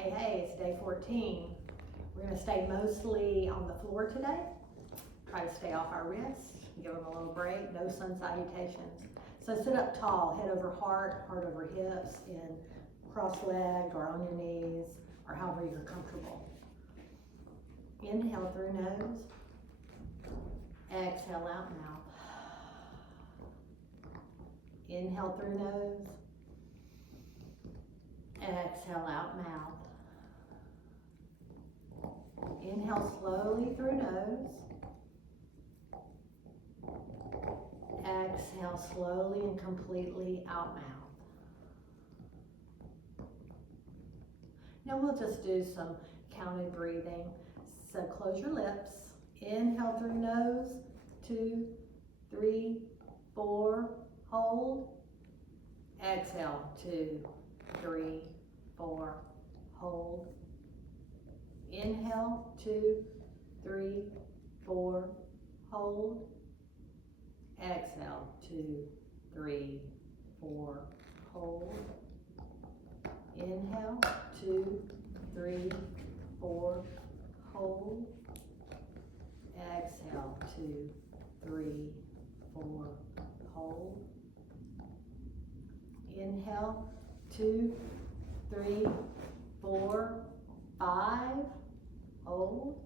Hey, hey, it's day 14. We're gonna stay mostly on the floor today. Try to stay off our wrists, give them a little break, no sun salutations. So sit up tall, head over heart, heart over hips, in cross-legged or on your knees, or however you're comfortable. Inhale through nose, exhale out mouth. Inhale through nose, exhale out mouth. Inhale slowly through nose. Exhale slowly and completely out mouth. Now we'll just do some counted breathing. So close your lips. Inhale through nose. 2, 3, 4. Hold. Exhale. 2, 3, 4. Hold. Inhale. 2, 3, 4. Hold. Exhale. 2, 3, 4. Hold. Inhale. 2, 3, 4. Hold. Exhale. 2, 3, 4. Hold. Inhale. 2, 3, 4, 5. Hold.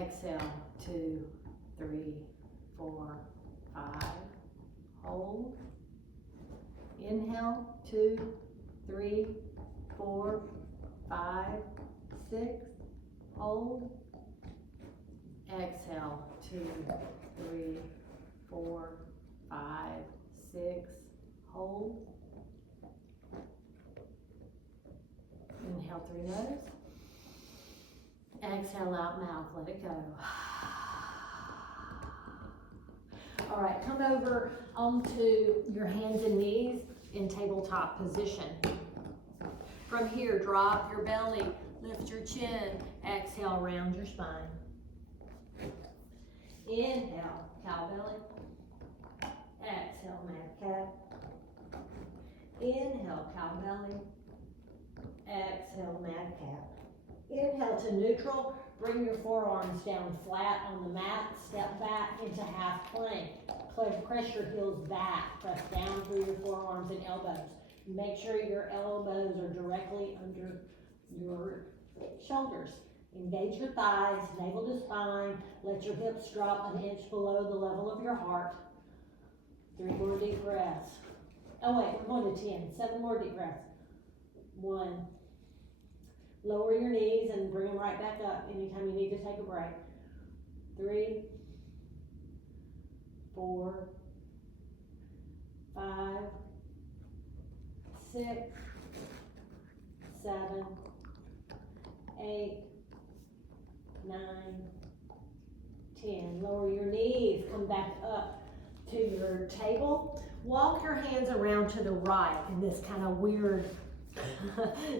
Exhale. 2, 3, 4, 5. Hold. Inhale. 2, 3, 4, 5, 6. Hold. Exhale. 2, 3, 4, 5, 6. Hold. Inhale through nose. Exhale out mouth. Let it go. All right, come over onto your hands and knees in tabletop position. From here, drop your belly, lift your chin, exhale, round your spine. Inhale, cow belly. Exhale, mad cat. Inhale, cow belly. Exhale, mad cat. Inhale to neutral. Bring your forearms down flat on the mat. Step back into half plank. Press your heels back. Press down through your forearms and elbows. Make sure your elbows are directly under your shoulders. Engage your thighs, navel to spine. Let your hips drop an inch below the level of your heart. 3 more deep breaths. Oh wait, we're going to 10. 7 more deep breaths. 1. Lower your knees and bring them right back up anytime you need to take a break. 3, 4, 5, 6, 7, 8, 9, 10. Lower your knees, come back up to your table. Walk your hands around to the right in this kind of weird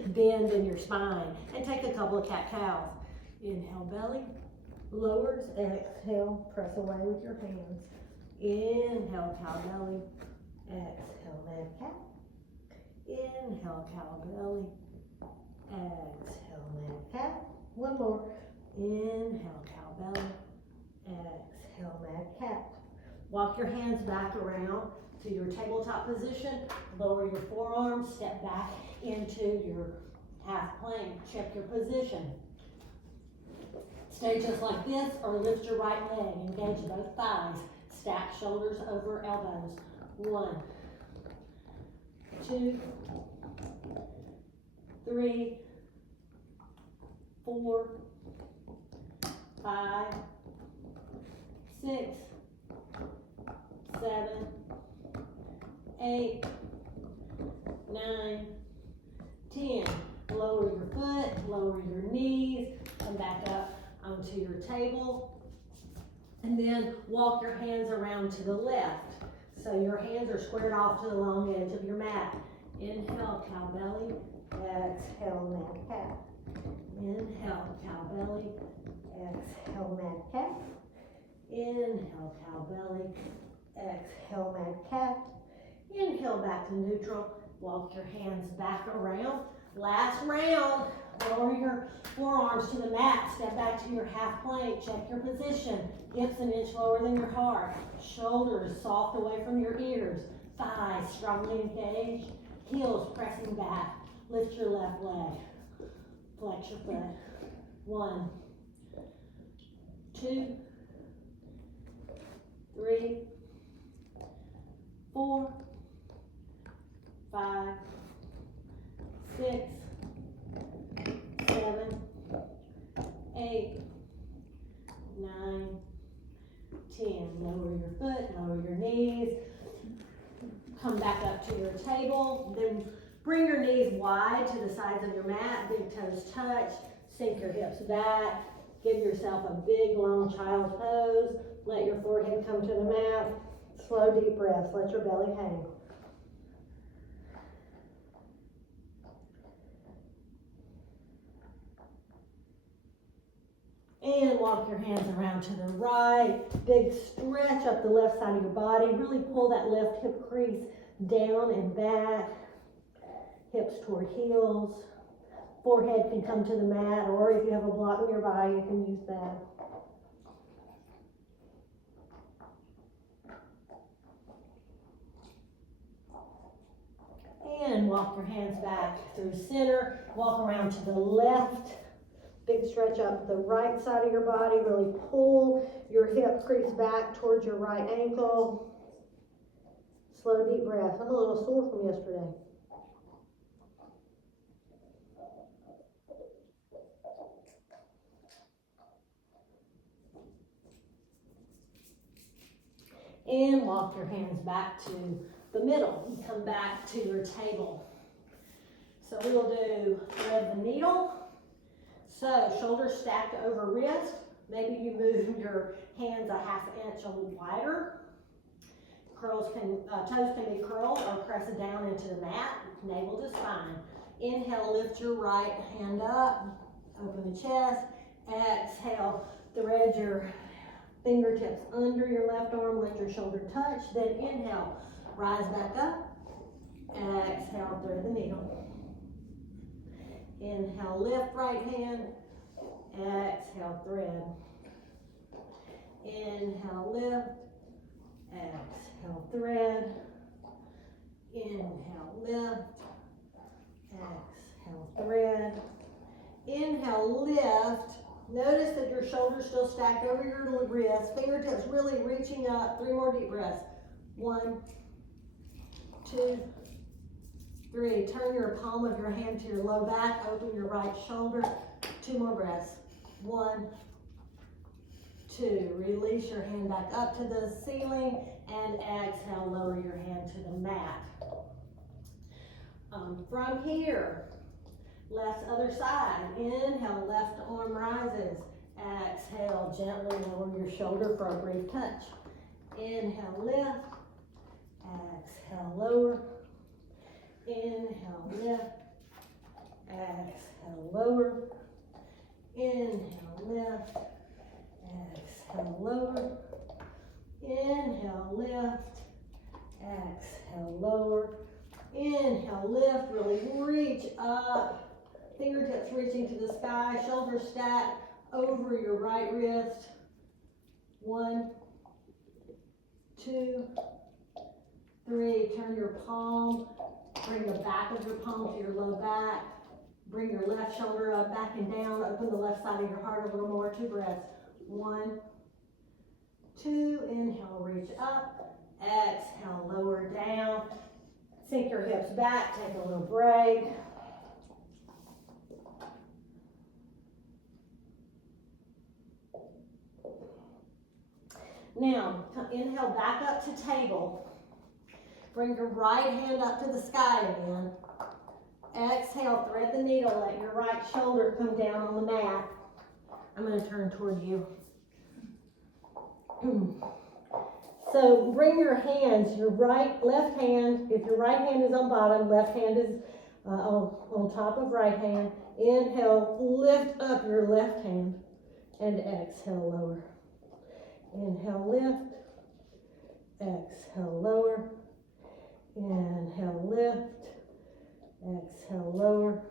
bend in your spine, and take a couple of cat-cows. Inhale, belly, lowers, exhale, press away with your hands. Inhale, cow belly, exhale, mad cat. Inhale, cow belly, exhale, mad cat. 1 more. Inhale, cow belly, exhale, mad cat. Walk your hands back around to your tabletop position. Lower your forearms, step back into your half plank. Check your position. Stay just like this or lift your right leg. Engage both thighs. Stack shoulders over elbows. 1, 2, 3, 4, 5, 6, 7, 8, 9, 10. Lower your foot, lower your knees, come back up onto your table, and then walk your hands around to the left. So your hands are squared off to the long edge of your mat. Inhale, cow belly, exhale, mad cat. Inhale, cow belly, exhale, mad cat. Inhale, cow belly, exhale, mad cat. Inhale back to neutral. Walk your hands back around Last round, lower your forearms to the mat, step back to your half plank, check your position, hips an inch lower than your heart, shoulders soft away from your ears, thighs strongly engaged, heels pressing back, lift your left leg, flex your foot. 1, 2, 3, 4, 5, 6, 7, 8, 9, 10. Lower your foot, lower your knees. Come back up to your table. Then bring your knees wide to the sides of your mat. Big toes touch. Sink your hips back. Give yourself a big, long child's pose. Let your forehead come to the mat. Slow, deep breaths. Let your belly hang. And walk your hands around to the right. Big stretch up the left side of your body. Really pull that left hip crease down and back. Hips toward heels. Forehead can come to the mat, or if you have a block nearby, you can use that. And walk your hands back through center. Walk around to the left. Big stretch up the right side of your body. Really pull your hip crease back towards your right ankle. Slow, deep breath. I'm a little sore from yesterday. And walk your hands back to the middle. You come back to your table. So we will do thread the needle. So shoulders stacked over wrist. Maybe you move your hands a half inch a little wider. Toes can be curled or press it down into the mat, navel to spine. Inhale, lift your right hand up, open the chest. Exhale, thread your fingertips under your left arm, let your shoulder touch. Then inhale, rise back up. Exhale, thread the needle. Inhale, lift right hand. Exhale, thread. Inhale, lift. Exhale, thread. Inhale, lift. Exhale, thread. Inhale, lift. Notice that your shoulders still stacked over your wrists. Fingertips really reaching up. 3 more deep breaths. 1, 2, 3. Turn your palm of your hand to your low back. Open your right shoulder. 2 more breaths. 1, 2. Release your hand back up to the ceiling and exhale, lower your hand to the mat. From here, left other side. Inhale, left arm rises. Exhale, gently lower your shoulder for a brief touch. Inhale, lift. Exhale, lower. Inhale, lift. Exhale, lower. Inhale, lift. Exhale, lower. Inhale, lift. Exhale, lower. Inhale, lift. Really reach up. Fingertips reaching to the sky. Shoulders stacked over your right wrist. 1, 2, 3. Turn your palm. Bring the back of your palm to your low back. Bring your left shoulder up, back and down. Open the left side of your heart a little more. 2 breaths. 1, 2. Inhale, reach up. Exhale, lower down. Sink your hips back. Take a little break. Now, inhale back up to table. Bring your right hand up to the sky again. Exhale, thread the needle. Let your right shoulder come down on the mat. I'm going to turn toward you. So bring your hands, your left hand, if your right hand is on bottom, left hand is on top of right hand. Inhale, lift up your left hand and exhale, lower. Inhale, lift. Exhale, lower. Inhale, lift. exhale, lower.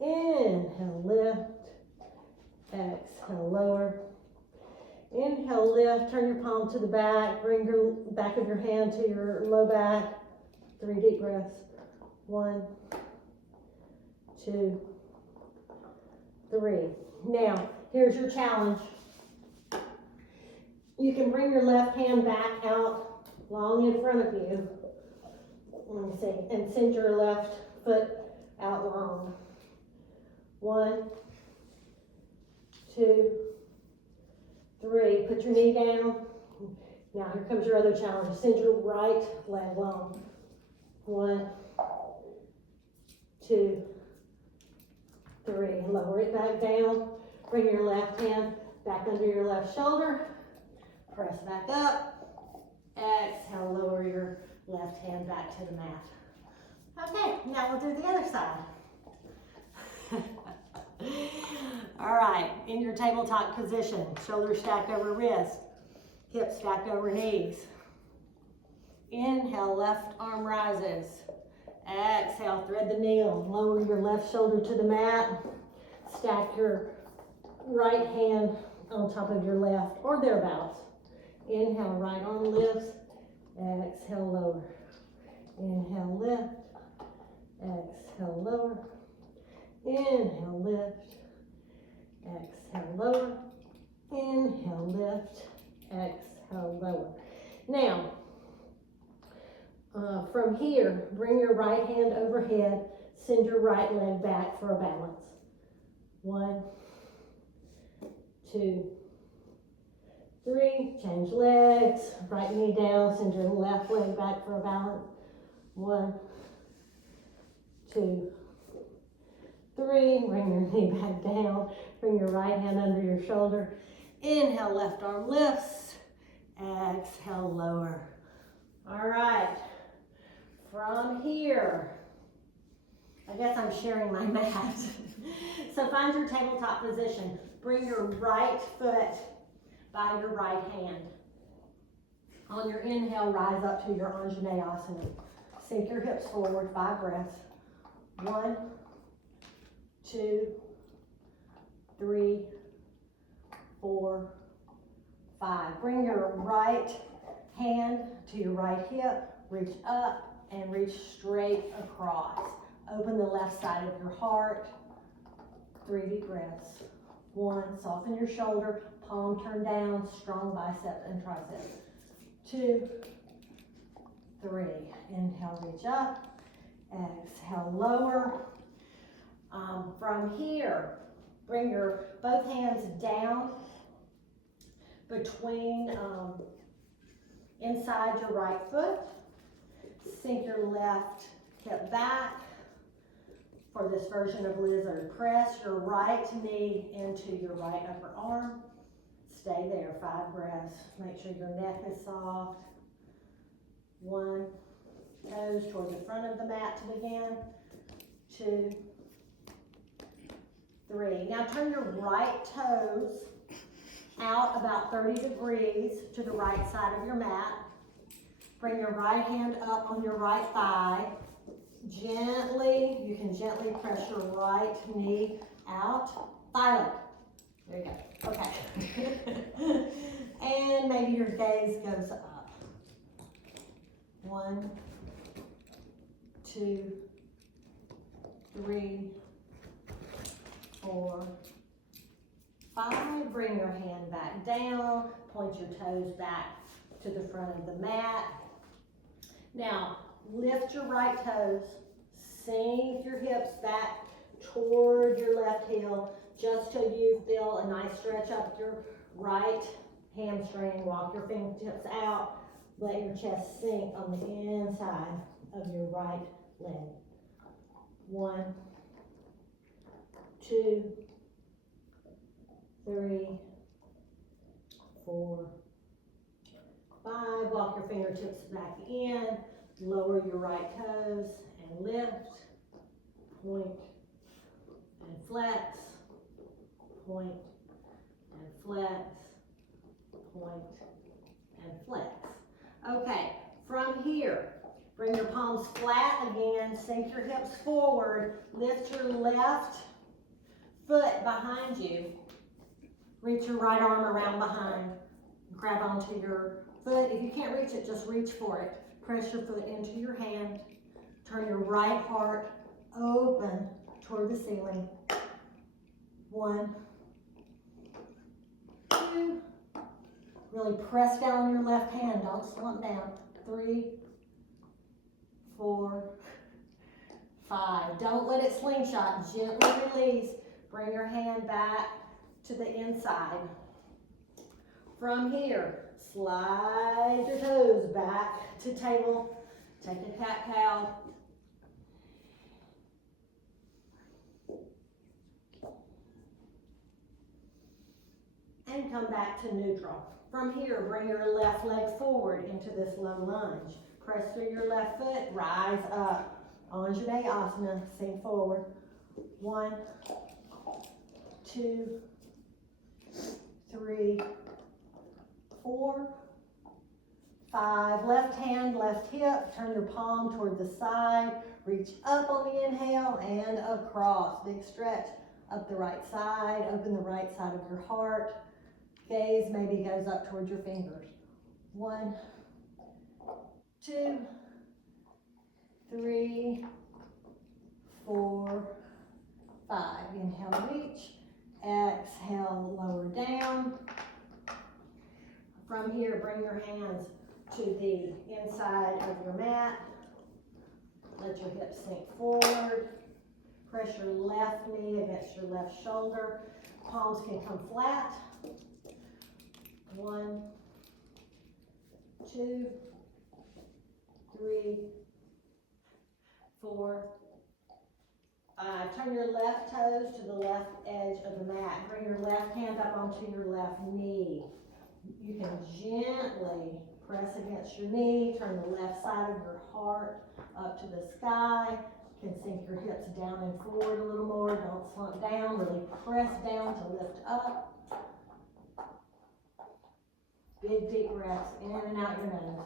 Inhale, lift. Exhale, lower. Inhale, lift. Turn your palm to the back. Bring your back of your hand to your low back. 3 deep breaths. 1, 2, 3. Now, here's your challenge. You can bring your left hand back out long in front of you. Let me see. And send your left foot out long. 1, 2, 3. Put your knee down. Now here comes your other challenge. Send your right leg long. 1, 2, 3. Lower it back down. Bring your left hand back under your left shoulder. Press back up. Exhale, lower your left hand back to the mat. Okay, now we'll do the other side. All right, in your tabletop position, shoulders stacked over wrist, hips stacked over knees. Inhale, left arm rises. Exhale, thread the needle. Lower your left shoulder to the mat. Stack your right hand on top of your left or thereabouts. Inhale, right arm lifts. Exhale, lower. Inhale, lift. Exhale, lower. Inhale, lift. Exhale, lower. Inhale, lift. Exhale, lower. Now, from here, bring your right hand overhead. Send your right leg back for a balance. 1, 2, 3. Change legs. Right knee down. Send your left leg back for a balance. 1, 2, 3. Bring your knee back down. Bring your right hand under your shoulder. Inhale, left arm lifts. Exhale, lower. All right. From here, I guess I'm sharing my mat. So find your tabletop position. Bring your right foot by your right hand. On your inhale, rise up to your Anjaneyasana. Sink your hips forward, 5 breaths. 1, 2, 3, 4, 5. Bring your right hand to your right hip. Reach up and reach straight across. Open the left side of your heart. 3 deep breaths. 1, soften your shoulder, palm turn down, strong bicep and tricep. 2, 3. Inhale, reach up. Exhale, lower. From here, bring your both hands down between inside your right foot. Sink your left hip back for this version of lizard. Press your right knee into your right upper arm. Stay there, 5 breaths. Make sure your neck is soft. 1, toes toward the front of the mat to begin. 2, 3. Now turn your right toes out about 30 degrees to the right side of your mat. Bring your right hand up on your right thigh. Gently, you can gently press your right knee out. Thigh lift. There you go. Okay. And maybe your gaze goes up. 1, 2, 3, 4, 5. Bring your hand back down. Point your toes back to the front of the mat. Now, lift your right toes. Sink your hips back toward your left heel just till you feel a nice stretch up your right hamstring. Walk your fingertips out. Let your chest sink on the inside of your right leg. 1, 2, 3, 4, 5. Walk your fingertips back in. Lower your right toes and lift. Point and flex. Point and flex. Point and flex. Okay, from here, Bring your palms flat again, sink your hips forward, lift your left foot behind you. Reach your right arm around behind. Grab onto your foot. If you can't reach it, just reach for it. Press your foot into your hand. Turn your right heart open toward the ceiling. 1, 2. Really press down on your left hand. Don't slump down. 3, 4, 5. Don't let it slingshot. Gently release. Bring your hand back to the inside. From here, slide your toes back to table. Take a cat-cow. And come back to neutral. From here, bring your left leg forward into this low lunge. Press through your left foot, rise up. Anjaneyasana, sink forward. 1, 2, 3, 4, 5. Left hand, left hip. Turn your palm toward the side. Reach up on the inhale and across. Big stretch up the right side. Open the right side of your heart. Gaze maybe goes up towards your fingers. 1, 2, 3, 4, 5. Inhale, reach. Exhale, lower down. From here, bring your hands to the inside of your mat. Let your hips sink forward. Press your left knee against your left shoulder. Palms can come flat. 1, 2, 3, 4, 5. Turn your left toes to the left edge of the mat. Bring your left hand up onto your left knee. You can gently press against your knee. Turn the left side of your heart up to the sky. You can sink your hips down and forward a little more. Don't slump down. Really press down to lift up. Big deep breaths in and out your nose.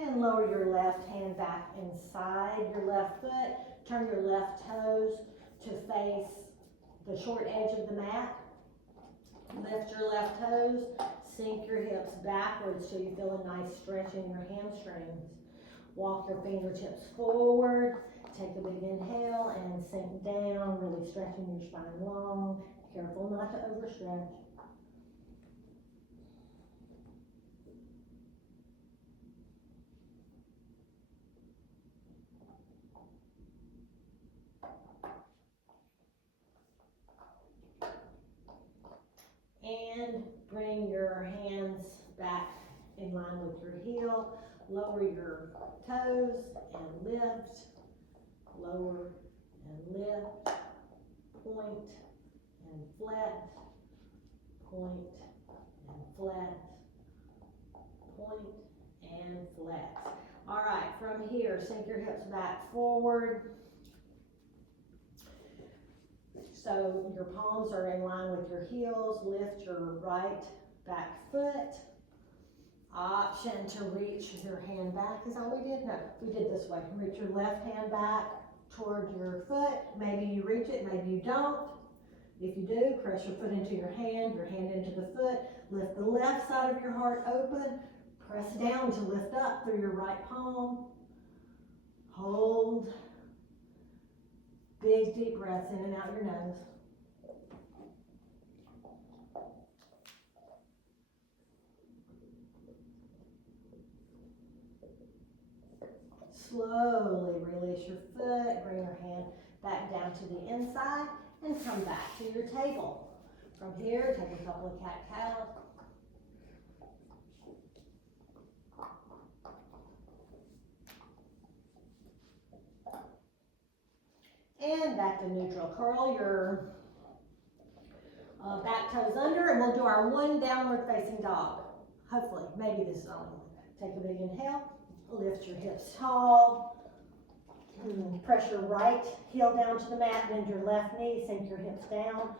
And lower your left hand back inside your left foot. Turn your left toes to face the short edge of the mat. Lift your left toes. Sink your hips backwards so you feel a nice stretch in your hamstrings. Walk your fingertips forward. Take a big inhale and sink down, really stretching your spine long. Careful not to overstretch. And bring your hands back in line with your heel. Lower your toes and lift. Lower and lift. Point and flat. Point and flat. Point and flat. All right, from here, sink your hips back forward. So your palms are in line with your heels. Lift your right back foot. Option to reach your hand back is all we did. No, we did this way. Reach your left hand back toward your foot. Maybe you reach it, maybe you don't. If you do, press your foot into your hand into the foot. Lift the left side of your heart open. Press down to lift up through your right palm. Hold. Big deep breaths in and out your nose. Slowly release your foot, bring your hand back down to the inside, and come back to your table. From here, take a couple of cat-cows. And back to neutral. Curl your back toes under, and we'll do our one downward facing dog. Hopefully, maybe this is the only one. Take a big inhale, lift your hips tall, Press your right heel down to the mat, bend your left knee, sink your hips down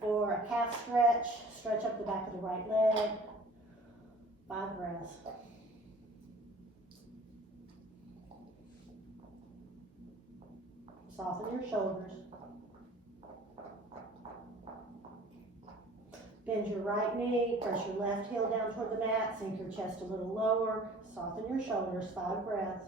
for a calf stretch. Stretch up the back of the right leg. 5 breaths. Soften your shoulders. Bend your right knee, press your left heel down toward the mat, sink your chest a little lower, soften your shoulders, 5 breaths.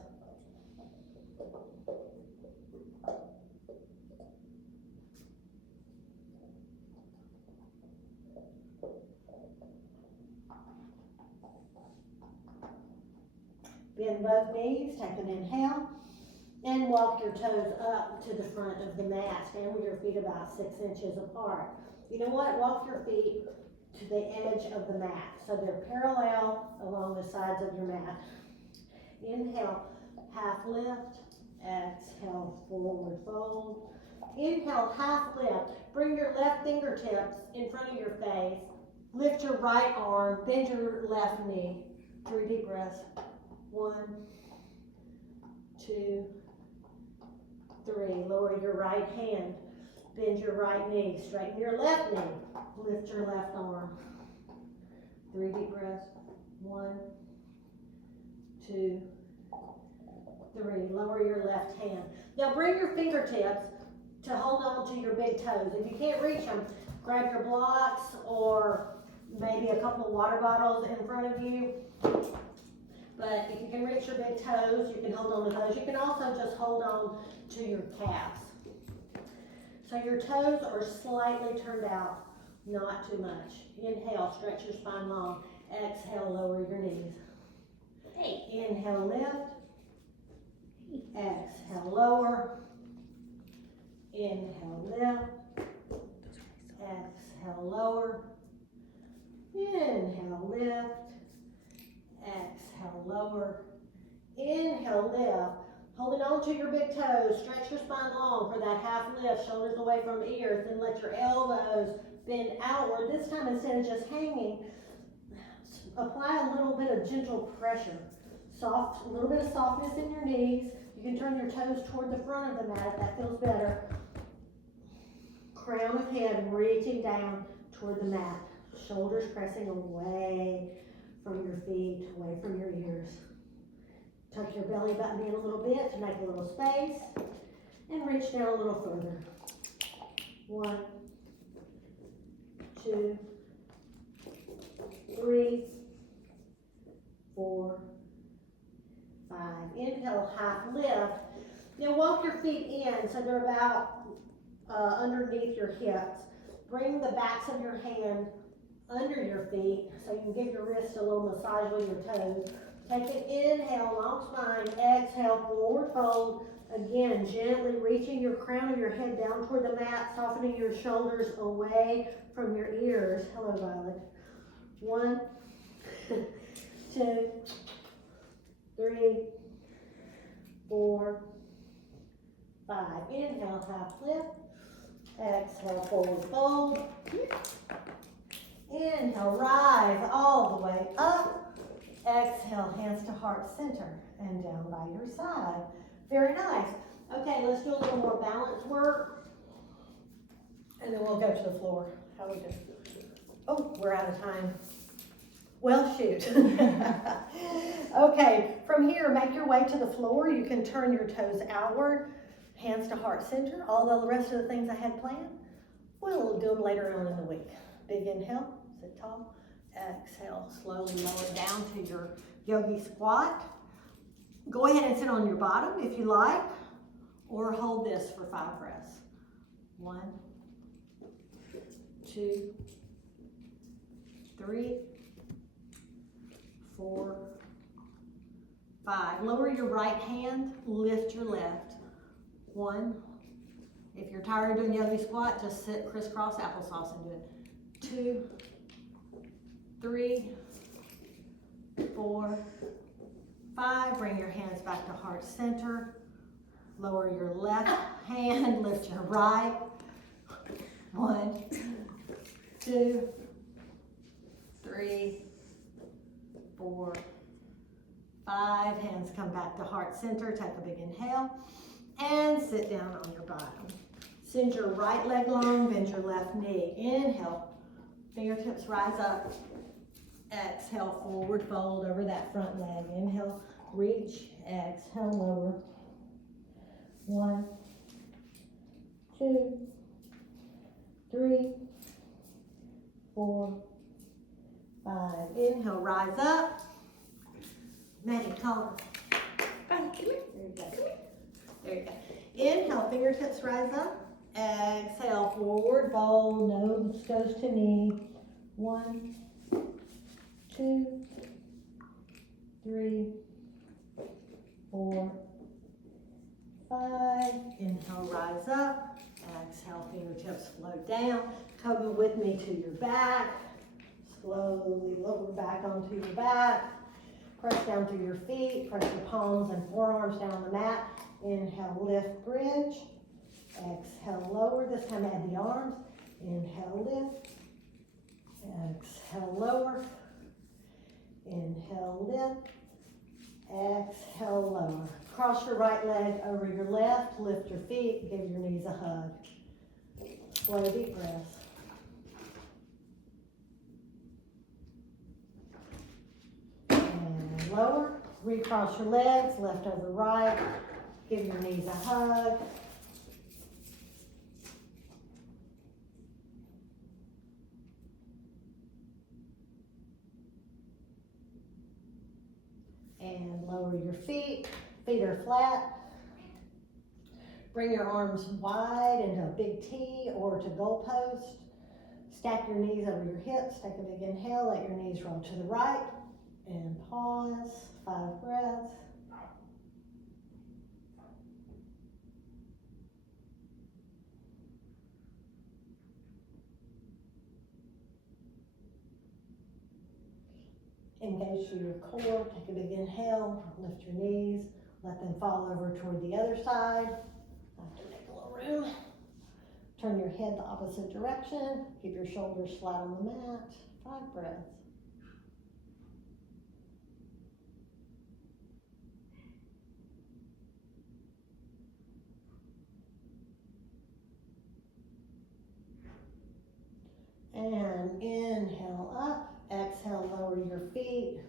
Bend both knees, take an inhale, and walk your toes up to the front of the mat. Stand with your feet about 6 inches apart. You know what? Walk your feet to the edge of the mat, so they're parallel along the sides of your mat. Inhale, half lift. Exhale, forward fold. Inhale, half lift. Bring your left fingertips in front of your face. Lift your right arm, bend your left knee. 3 deep breaths. 1, 2, 3. Lower your right hand. Bend your right knee. Straighten your left knee. Lift your left arm. 3 deep breaths. 1, 2, 3. Lower your left hand. Now bring your fingertips to hold on to your big toes. If you can't reach them, grab your blocks or maybe a couple of water bottles in front of you. But if you can reach your big toes, you can hold on to those. You can also just hold on to your calves. So your toes are slightly turned out, not too much. Inhale, stretch your spine long. Exhale, lower your knees. Inhale, lift. Exhale, lower. Inhale, lift. Exhale, lower. Inhale, lift. Exhale, lower. Inhale, lift. Holding on to your big toes, stretch your spine long for that half lift, shoulders away from ears, then let your elbows bend outward. This time, instead of just hanging, apply a little bit of gentle pressure. A little bit of softness in your knees. You can turn your toes toward the front of the mat if that feels better. Crown of head reaching down toward the mat. Shoulders pressing away from your feet, away from your ears. Tuck your belly button in a little bit to make a little space and reach down a little further. 1, 2, 3, 4, 5. Inhale, half lift. Now walk your feet in so they're about underneath your hips. Bring the backs of your hand under your feet so you can give your wrist a little massage with your toes. Take an inhale, long spine. Exhale, forward fold. Again, gently reaching your crown of your head down toward the mat, softening your shoulders away from your ears. Hello, Violet. 1, 2, 3, 4, 5. Inhale, half lift. Exhale, forward fold. Inhale, rise all the way up. Exhale, hands to heart center and down by your side. Very nice. Okay, let's do a little more balance work. And then we'll go to the floor. How we do? Oh, we're out of time. Well, shoot. Okay, from here, make your way to the floor. You can turn your toes outward, hands to heart center. All the rest of the things I had planned, we'll do them later on in the week. Big inhale, sit tall. Exhale, slowly lower down to your yogi squat. Go ahead and sit on your bottom if you like, or hold this for 5 breaths. 1, 2, 3, 4, 5. Lower your right hand, lift your left. 1. If you're tired of doing yogi squat, just sit crisscross applesauce and do it. 2, 3, 4, 5. Bring your hands back to heart center. Lower your left hand, lift your right. 1, 2, 3, 4, 5. Hands come back to heart center. Take a big inhale. And sit down on your bottom. Send your right leg long, bend your left knee. Inhale, fingertips rise up. Exhale, forward fold over that front leg. Inhale, reach. Exhale, lower. 1, 2, 3, 4, 5. Inhale, rise up. Maddie, call her. There you go. There you go. Inhale, fingertips rise up. Exhale, forward fold. Nose goes to knee. 1, 2, 3, 4, 5. Inhale, rise up. Exhale, fingertips float down. Come with me to your back. Slowly lower back onto your back. Press down through your feet. Press your palms and forearms down on the mat. Inhale, lift, bridge. Exhale, lower. This time add the arms. Inhale, lift. Exhale, lower. Inhale, lift. Exhale, lower. Cross your right leg over your left. Lift your feet. Give your knees a hug. Slow, deep breaths. And lower. Recross your legs. Left over right. Give your knees a hug. And lower your feet. Feet are flat. Bring your arms wide into a big T or to goalpost. Stack your knees over your hips. Take a big inhale. Let your knees roll to the right. And pause. 5 breaths. Engage through your core. Take a big inhale. Lift your knees. Let them fall over toward the other side. Have to make a little room. Turn your head the opposite direction. Keep your shoulders flat on the mat. 5 breaths. And inhale up. Exhale, lower your feet.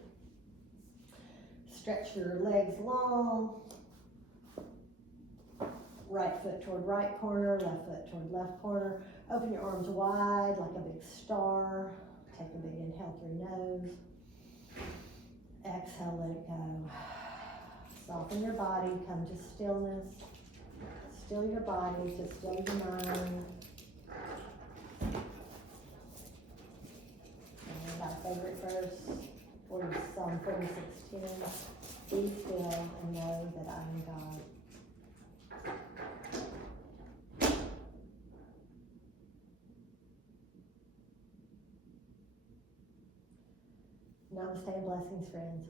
Stretch your legs long. Right foot toward right corner, left foot toward left corner. Open your arms wide like a big star. Take a big inhale through your nose. Exhale, let it go. Soften your body, come to stillness. Still your body, to still your mind. And our favorite verse, Psalm 46:10. Be still and know that I am God. Namaste and blessings, friends.